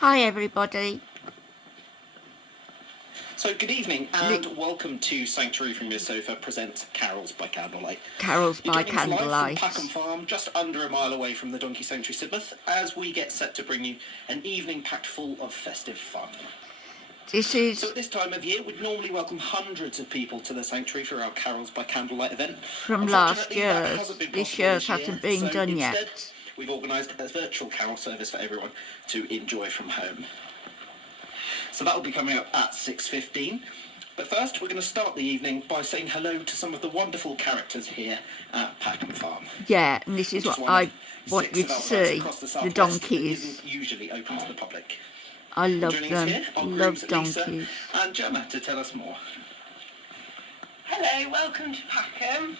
Hi everybody. So good evening and welcome to Sanctuary from Your Sofa presents Carols by Candlelight. Carols by You're joining us Candlelight. live from Packham Farm, just under a mile away from the Donkey Sanctuary Sidmouth, as we get set to bring you an evening packed full of festive fun. So at this time of year, we'd normally welcome hundreds of people to the sanctuary for our Carols by Candlelight event. From last year. This year's hasn't been done yet. We've organised a virtual carol service for everyone to enjoy from home. So that will be coming up at 6:15. But first, we're going to start the evening by saying hello to some of the wonderful characters here at Packham Farm. Yeah, and this is what I want you to see, the donkeys. Isn't usually open to the public. I love them, here, love donkeys. Lisa and Gemma to tell us more. Hello, welcome to Packham.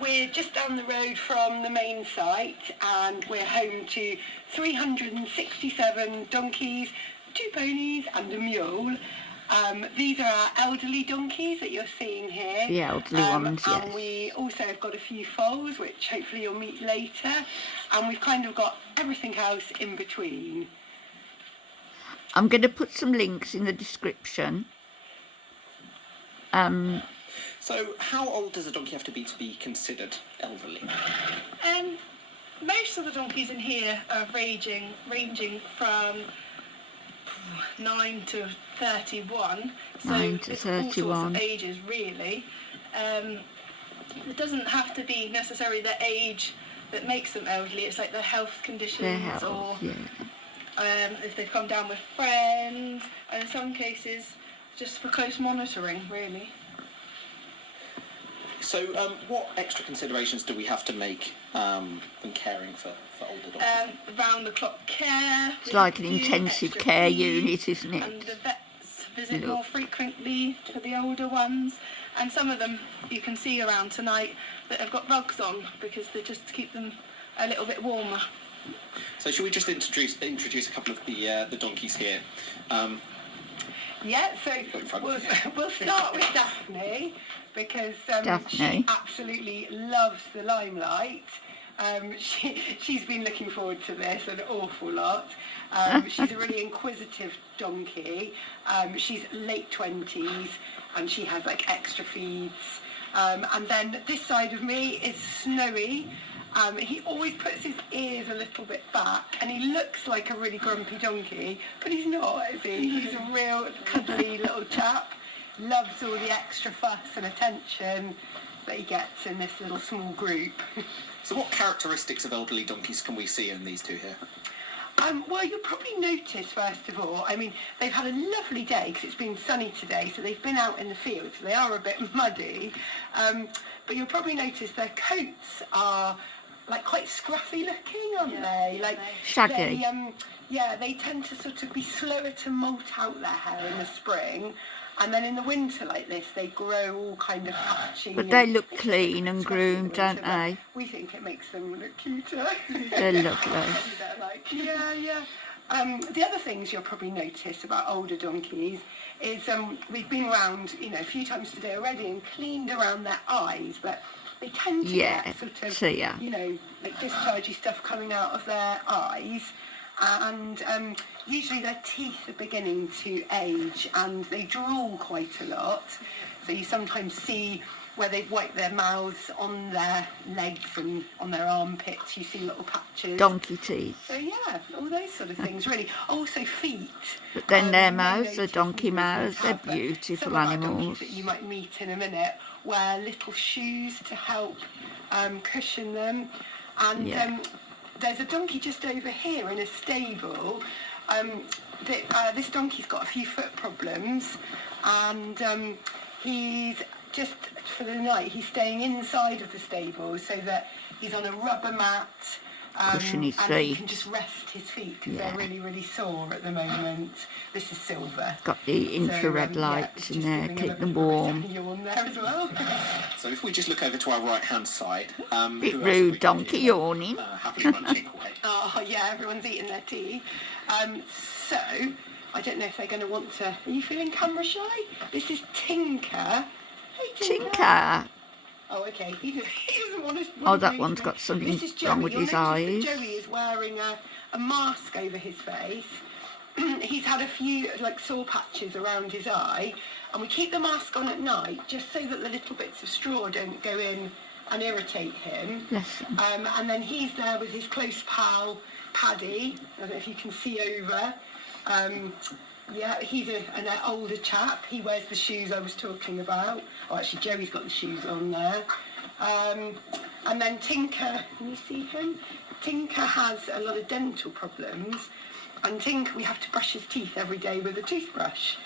We're just down the road from the main site and we're home to 367 donkeys, 2 ponies and a mule. These are our elderly donkeys that you're seeing here. The elderly ones, yes. And we also have got a few foals, which hopefully you'll meet later. And we've kind of got everything else in between. I'm going to put some links in the description. So how old does a donkey have to be considered elderly? Most of the donkeys in here are ranging from 9 to 31. So 9 to it's all sorts 31. of ages, really. It doesn't have to be necessarily the age that makes them elderly. It's like their health conditions, Their health, or yeah. if they've come down with friends, and in some cases just for close monitoring, really. So what extra considerations do we have to make when caring for older donkeys? Round-the-clock care. It's like an intensive extra care feed, unit, isn't And it? the vets visit more frequently for the older ones. And some of them you can see around tonight that have got rugs on because they just keep them a little bit warmer. So should we just introduce a couple of the donkeys here? Yeah, so we'll start with Daphne because she absolutely loves the limelight. She's been looking forward to this an awful lot. She's a really inquisitive donkey. She's late 20s and she has like extra feeds. And then this side of me is Snowy. He always puts his ears a little bit back and he looks like a really grumpy donkey, but he's not, is he? He's a real cuddly little chap. Loves all the extra fuss and attention that he gets in this little small group. So what characteristics of elderly donkeys can we see in these two here? Well, you'll probably notice, first of all, I mean, they've had a lovely day because it's been sunny today, so they've been out in the field, so they are a bit muddy. But you'll probably notice their coats are like quite scruffy looking, aren't they? Like shaggy. They tend to sort of be slower to molt out their hair in the spring. And then in the winter like this, they grow all kind of patchy. But they look clean and groomed, don't they? We think it makes them look cuter. They're lovely. Yeah. The other things you'll probably notice about older donkeys is we've been around, a few times today already and cleaned around their eyes, but they tend to get sort of, like dischargy stuff coming out of their eyes. And usually their teeth are beginning to age and they drool quite a lot. So you sometimes see where they've wiped their mouths on their legs and on their armpits, you see little patches. Donkey teeth. So yeah, all those sort of things really. Also feet. But then their mouths, the donkey mouths, they're beautiful some of our animals. donkeys that you might meet in a minute wear little shoes to help cushion them. And there's a donkey just over here in a stable. This donkey's got a few foot problems and he's just, for the night, he's staying inside of the stable so that he's on a rubber mat Cushion his and he feet. can just rest his feet because they're really, really sore at the moment. This is Silver. Got the infrared lights in there, keep them warm. Yawn there as well. So if we just look over to our right-hand side... Bit rude, donkey yawning. Happily munching away. Oh, yeah, everyone's eating their tea. So, I don't know if they're going to want to... Are you feeling camera shy? This is Tinker. Hey, Tinker. Oh, okay. He doesn't want to... Oh, that one's got something wrong with his eyes. Joey is wearing a mask over his face he's had a few like sore patches around his eye, and we keep the mask on at night just so that the little bits of straw don't go in and irritate him. Bless him. And then he's there with his close pal Paddy. I don't know if you can see over. Yeah, he's an older chap. He wears the shoes I was talking about. Oh, actually, Joey's got the shoes on there. And then Tinker, can you see him? Tinker has a lot of dental problems, and Tinker, we have to brush his teeth every day with a toothbrush.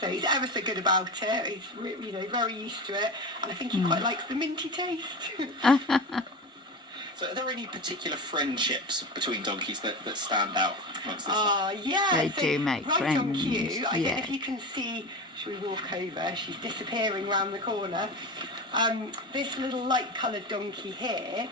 So he's ever so good about it. He's, you know, very used to it, and I think he quite likes the minty taste. So are there any particular friendships between donkeys that stand out amongst this? Yeah. They so do make right friends. On cue, I don't know Yeah. if you can see, should we walk over? She's disappearing round the corner. This little light-coloured donkey here,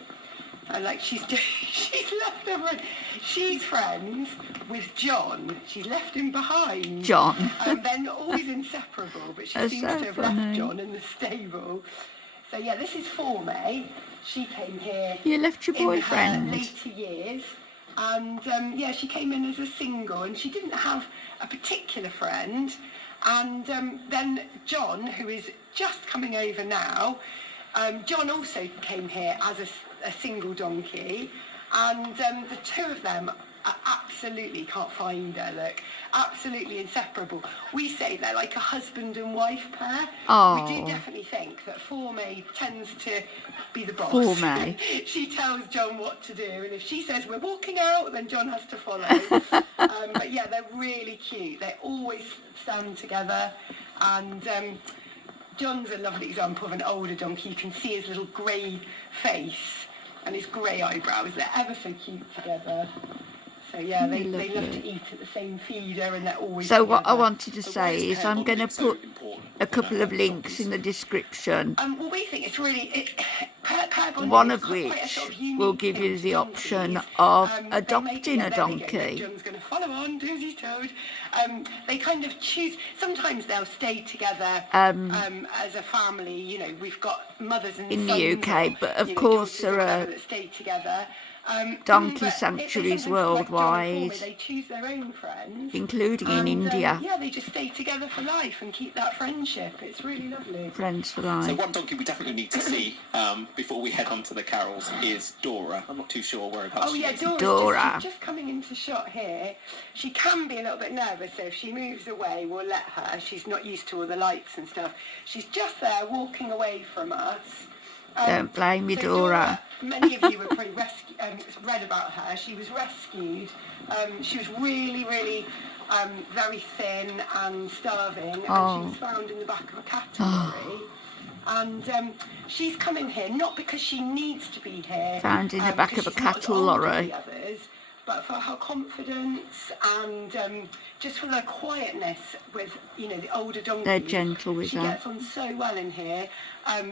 like she's left her friend. She's friends with John. She's left him behind. John. They're not always inseparable, but she That's seems so to have funny. left John in the stable. So yeah, this is May. She came here. You left your boyfriend. In her later years, and yeah, she came in as a single, and she didn't have a particular friend. And then John, who is just coming over now, John also came here as a single donkey, and the two of them are absolutely, can't find her, look, absolutely inseparable. We say they're like a husband and wife pair. Oh. We do definitely think that May tends to be the boss. May. She tells John what to do, and if she says we're walking out, then John has to follow. But yeah, they're really cute. They always stand together, and John's a lovely example of an older donkey. You can see his little grey face and his grey eyebrows. They're ever so cute together. So yeah, they love to eat at the same feeder, and they're always So together. what I wanted to So why say is I'm going to so put important a for couple of links donkeys? in the description, Well, we think it's really pair bonding one is of quite a which sort of unique will give thing you to the donkeys. option of They make- adopting yeah, a there we go. donkey. John's going to follow on, do as he's told. They kind of choose. Sometimes they'll stay together as a family. You know, we've got mothers and In sons, the UK, or, but of you know, course daughters or there whatever are that stay together. donkey But sanctuaries sometimes, like John and worldwide, Paul, they choose their own friends. including in And, India. yeah, they just stay together for life and keep that friendship. It's really lovely. Friends for So life. one donkey we definitely need to see before we head on to the carols is Dora. I'm not too sure whereabouts Oh she yeah, is. Dora. She's just coming into shot here. She can be a little bit nervous, so if she moves away, we'll let her. She's not used to all the lights and stuff. She's just there walking away from us. Don't blame me, so Dora. Many of you have probably read about her. She was rescued. She was really, really very thin and starving, and she was found in the back of a cattle lorry. And she's coming here not because she needs to be here. Found in the back because of a she's not as cattle old as lorry. the others, but for her confidence and just for the quietness with, you know, the older donkeys. They're gentle with she her. gets on so well in here.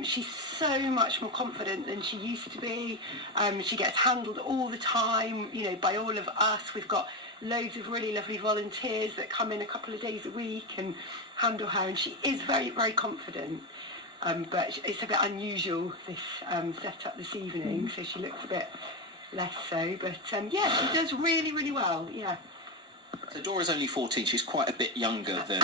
She's so much more confident than she used to be. She gets handled all the time, you know, by all of us. We've got loads of really lovely volunteers that come in a couple of days a week and handle her, and she is very, very confident. But it's a bit unusual, this setup this evening, so she looks a bit less so. But yeah, she does really, really well, yeah. So Dora's only 14. She's quite a bit younger than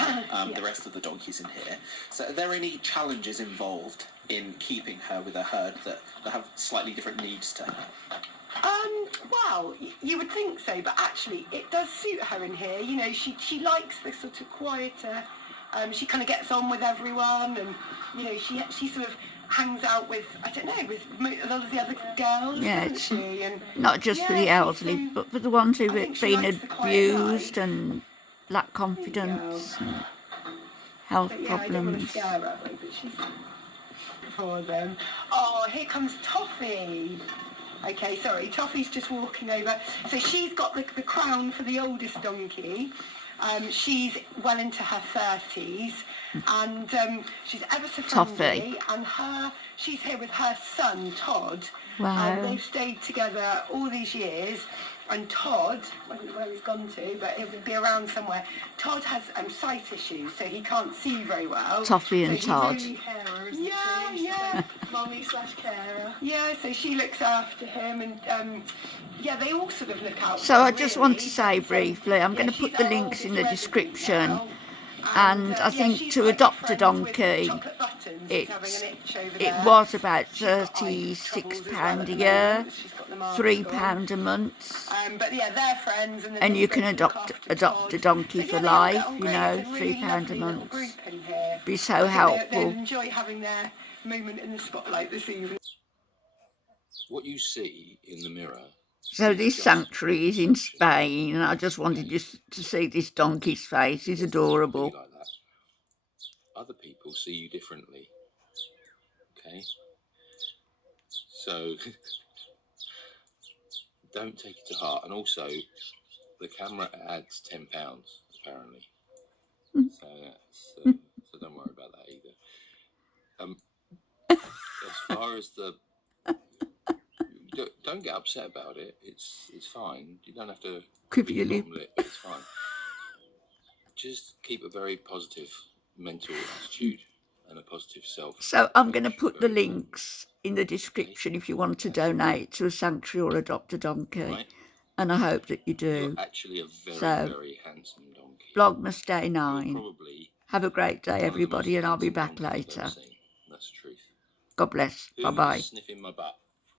the rest of the donkeys in here. So are there any challenges involved in keeping her with a herd that have slightly different needs to her? Well, you would think so, but actually it does suit her in here. You know, she likes the sort of quieter. She kind of gets on with everyone, and you know, she sort of hangs out with, I don't know, with a lot of the other girls, Yeah, doesn't it's she? And not just for the yeah, elderly, she's, but for the ones who've I think she been likes the quiet abused life. and lack confidence, and health But yeah, I don't want to problems. scare her, but she's for them. Oh, here comes Toffee. Okay, sorry, Toffee's just walking over. So she's got the crown for the oldest donkey. She's well into her 30s, and she's ever so friendly. And she's here with her son, Todd. Wow. And they've stayed together all these years. And Todd, I don't know where he's gone to, but he'll be around somewhere. Todd has sight issues, so he can't see very well. Toffee and so Todd. Really yeah, yeah. mummy slash carer. Yeah, so she looks after him, and yeah, they all sort of look out. So for I him, just really. want to say But, briefly, I'm yeah, going to she's put the our links in the oldest resident description. now. And I yeah, think she's to quite good adopt a friends with donkey, Chocolate Buttons, who's having an itch over it there. was about She's got eye troubles as well £36 at a the year, moment. She's got the mask on. £3 a month. But yeah, they're friends, and then And they you both can look adopt after a Todd. donkey So, for yeah, they all get life, on you great. know, It's a really £3 a lovely little month. group in here. Be so I think helpful. they'll enjoy having their moment in the spotlight this evening. What you see in the mirror. So this sanctuary is in Spain, and I just wanted you to see this donkey's face. He's adorable. Like that. Other people see you differently. Okay? So don't take it to heart. And also, the camera adds £10 apparently. So so don't worry about that either. As far as the don't get upset about it. It's fine. You don't have to Quiver your lip. It's fine. Just keep a very positive mental attitude and a positive self. So I'm going to put the links in the description if you want to donate to a sanctuary or adopt a donkey. Right. And I hope that you do. You're actually a very, So, very handsome donkey. Vlogmas Day 9. Probably Have a great day, one of the everybody, most and I'll be handsome back donkeys I've later. ever seen. That's the truth. God bless. Who Bye-bye. was sniffing my butt?